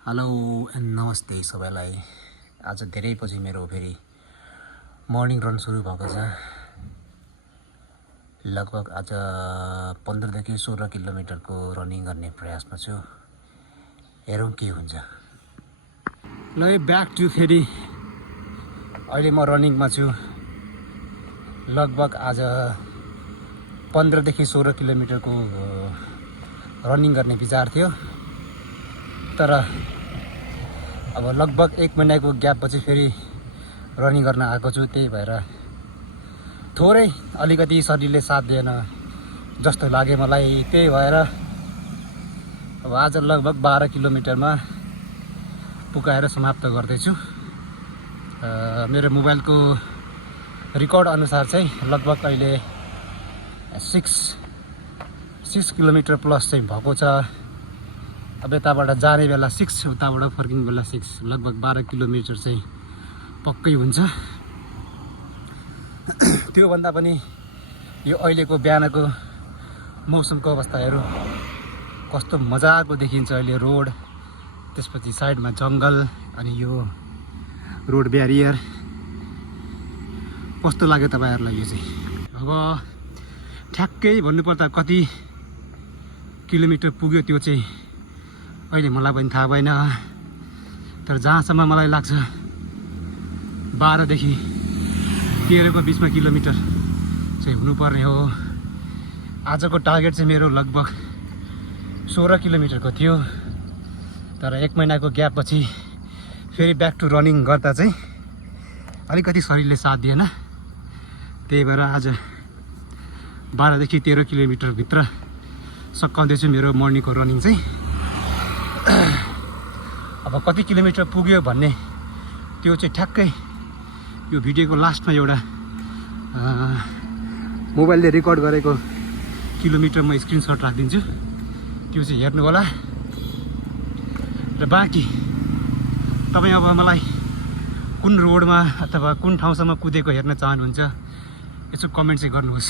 Hello and नमस्ते सबैलाई। आज धेरै पछि मेरो फेरि मर्निङ रन सुरु भएको छ। लगभग आज 15 देखि 16 किलोमिटरको रनिङ गर्ने प्रयासमा छु। हेरौँ के हुन्छ। ल ब्याक टु फेरि अहिले म रनिङमा छु। लगभग आज 15 देखि 16 किलोमिटरको रनिङ गर्ने विचार थियो, तर अब लगभग 1 महिनाको ग्यापपछि फेरि रनिङ गर्न आएको छु। त्यही भएर थोरै अलिकति शरीरले साथ दिएन जस्तो लाग्यो मलाई। त्यही भएर अब आज लगभग 12 किलोमिटरमा पुकाएर समाप्त गर्दैछु। मेरो मोबाइलको रेकर्ड अनुसार चाहिँ लगभग अहिले 6 किलोमिटर प्लस चाहिँ भएको छ। अब यताबाट जाने बेला 6, उताबाट फर्किने बेला 6, लगभग 12 किलोमिटर चाहिँ पक्कै हुन्छ। त्योभन्दा पनि यो अहिलेको बिहानको मौसमको अवस्थाहरू कस्तो मजाको देखिन्छ। अहिले रोड, त्यसपछि साइडमा जङ्गल, अनि यो रोड ब्यारियर कस्तो लाग्यो तपाईँहरूलाई यो चाहिँ। अब ठ्याक्कै भन्नुपर्दा कति किलोमिटर पुग्यो त्यो चाहिँ अहिले मलाई पनि थाहा भएन, तर जहाँसम्म मलाई लाग्छ 12 देखि 13 को बिचमा किलोमिटर चाहिँ हुनुपर्ने हो। आजको टार्गेट चाहिँ मेरो लगभग 16 किलोमिटरको थियो, तर 1 महिनाको ग्यापपछि फेरि ब्याक टु रनिङ गर्दा चाहिँ अलिकति शरीरले साथ दिएन। त्यही भएर आज 12 देखि 13 किलोमिटर भित्र सकाउँदैछु मेरो मर्निङको रनिङ चाहिँ। अब कति किलोमिटर पुग्यो भन्ने त्यो चाहिँ ठ्याक्कै यो भिडियोको लास्टमा एउटा मोबाइलले रेकर्ड गरेको किलोमिटर म स्क्रिनसट राखिदिन्छु, त्यो चाहिँ हेर्नु होला। र बाँकी तपाईँ अब मलाई कुन रोडमा अथवा कुन ठाउँसम्म कुदेको हेर्न चाहनुहुन्छ यसो कमेन्ट चाहिँ गर्नुहोस्।